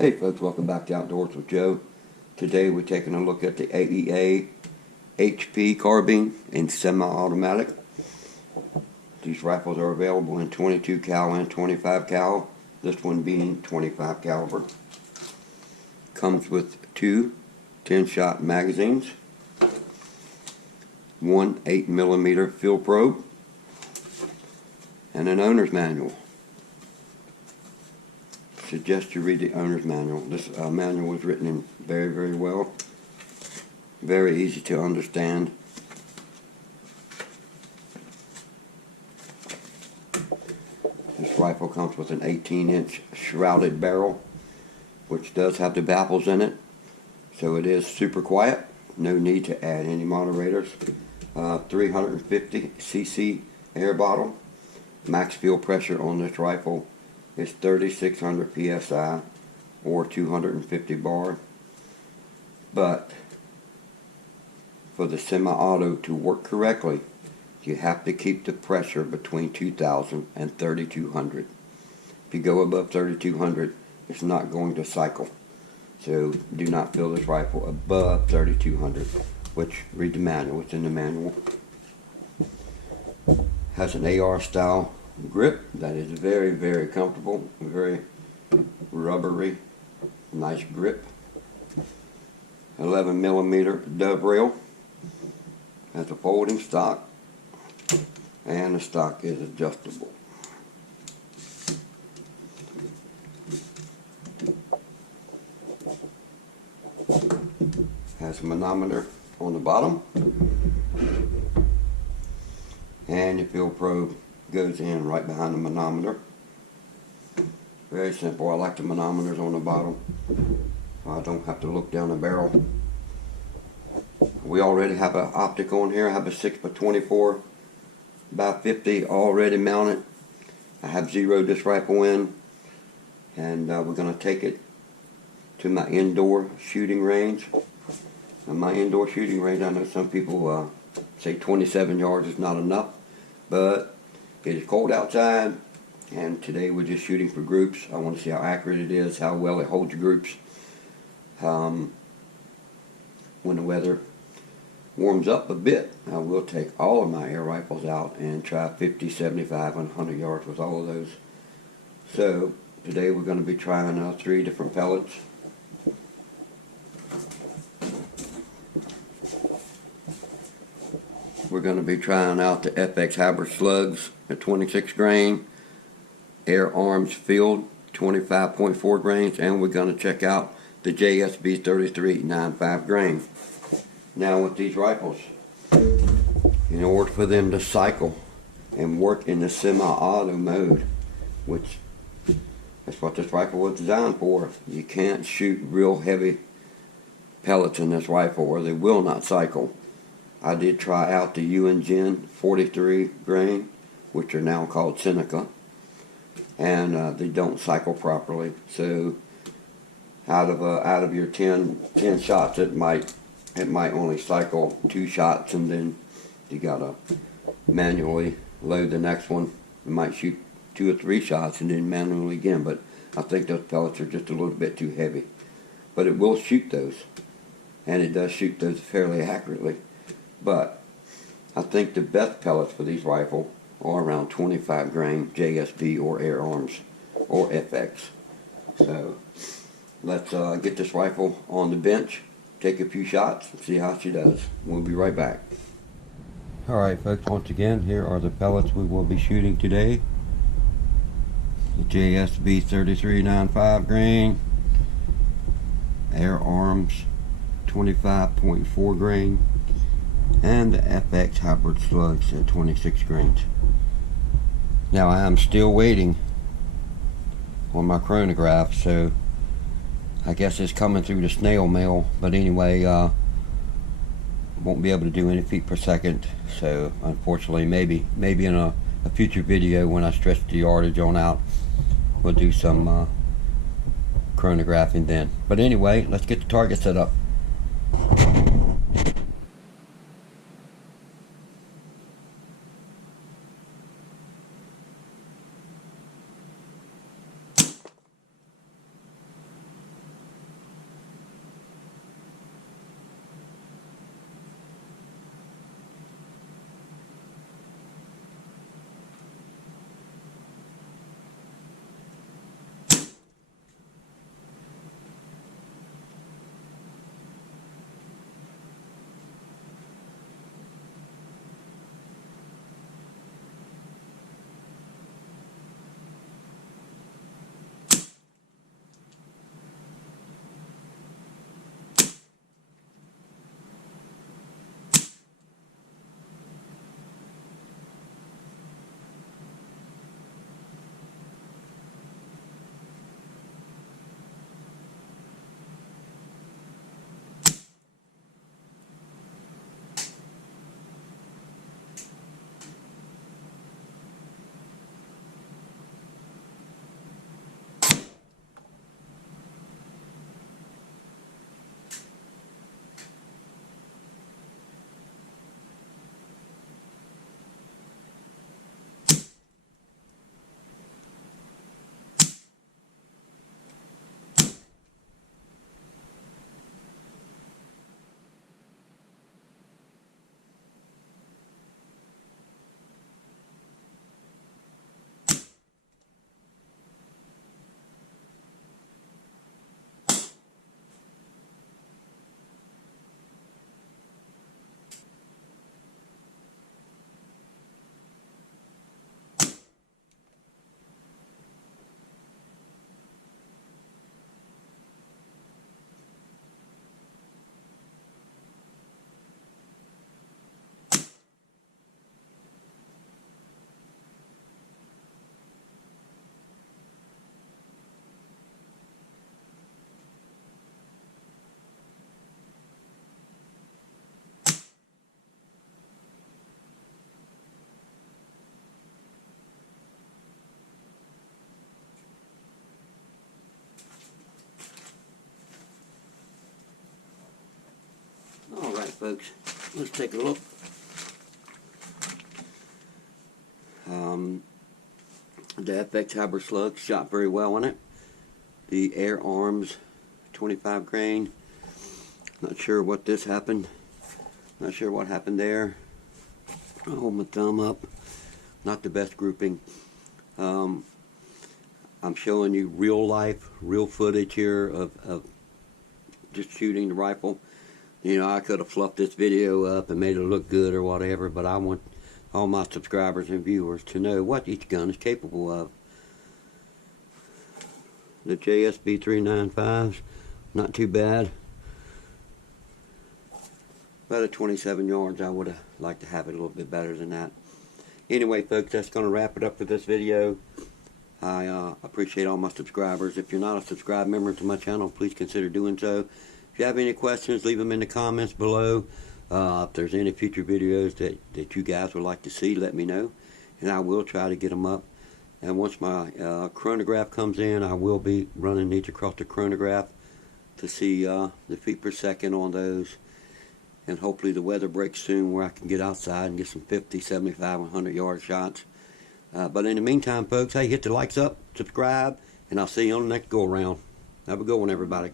Hey folks, welcome back to Outdoors with Joe. Today we're taking a look at the AEA HP carbine in semi-automatic. These rifles are available in 22 cal and 25 cal, this one being 25 caliber. Comes with two 10-shot magazines, one 8mm field probe, and an owner's manual. Suggest you read the owner's manual. This manual was written in very well. Very easy to understand. This rifle comes with an 18-inch shrouded barrel, which does have the baffles in it. So it is super quiet. No need to add any moderators. 350cc air bottle. Max field pressure on this rifle is 3,600 psi or 250 bar. But for the semi-auto to work correctly, you have to keep the pressure between 2,000 and 3,200. If you go above 3,200, it's not going to cycle. So do not fill this rifle above 3,200, which read the manual. It's in the manual. Has an AR style grip that is very comfortable, very rubbery, nice grip. 11mm dove rail. Has a folding stock, and the stock is adjustable. Has a manometer on the bottom, and your field probe goes in right behind the manometer. Very simple. I like the manometers on the bottom, so I don't have to look down the barrel. We already have an optic on here. I have a 6x24 by 50 already mounted. I have zeroed this rifle in, and we're going to take it to my indoor shooting range. And my indoor shooting range, I know some people say 27 yards is not enough, but it is cold outside, and today we're just shooting for groups. I want to see how accurate it is, how well it holds groups. When the weather warms up a bit, I will take all of my air rifles out and try 50, 75, and 100 yards with all of those. So today we're going to be trying 3 different pellets. We're going to be trying out the FX Hybrid Slugs at 26 grain, Air Arms Field 25.4 grains, and we're going to check out the JSB 33.95 grain. Now with these rifles, in order for them to cycle and work in the semi-auto mode, which that's what this rifle was designed for, you can't shoot real heavy pellets in this rifle or they will not cycle. I did try out the Ungen 43 grain, which are now called Seneca, and they don't cycle properly. So out of your 10 shots, it might only cycle 2 shots, and then you gotta manually load the next one. You might shoot 2 or 3 shots and then manually again. But I think those pellets are just a little bit too heavy. But it will shoot those, and it does shoot those fairly accurately. But I think the best pellets for these rifles are around 25 grain JSB or Air Arms or FX. So let's get this rifle on the bench, take a few shots, and see how she does. We'll be right back. Alright folks, once again, here are the pellets we will be shooting today. The JSB 33.95 grain, Air Arms 25.4 grain, and the FX Hybrid Slugs at 26 grains. Now I am still waiting on my chronograph, so I guess it's coming through the snail mail, but anyway, won't be able to do any feet per second, so unfortunately maybe in a future video when I stretch the yardage on out, we'll do some chronographing then. But anyway, let's get the target set up. folks, let's take a look. The FX Hybrid Slug shot very well on it. The Air Arms 25 grain. Not sure what this happened. Not sure what happened there. I'll hold my thumb up. Not the best grouping. I'm showing you real life, real footage here of just shooting the rifle. You know, I could have fluffed this video up and made it look good or whatever, but I want all my subscribers and viewers to know what each gun is capable of. The JSB 395s, not too bad. About at 27 yards, I would have liked to have it a little bit better than that. Anyway, folks, that's going to wrap it up for this video. I appreciate all my subscribers. If you're not a subscribed member to my channel, please consider doing so. If you have any questions, leave them in the comments below. If there's any future videos that you guys would like to see, let me know, and I will try to get them up. And once my chronograph comes in, I will be running these across the chronograph to see the feet per second on those. And hopefully the weather breaks soon where I can get outside and get some 50, 75, 100 yard shots. But in the meantime, folks, hey, hit the likes up, subscribe, and I'll see you on the next go around. Have a good one, everybody.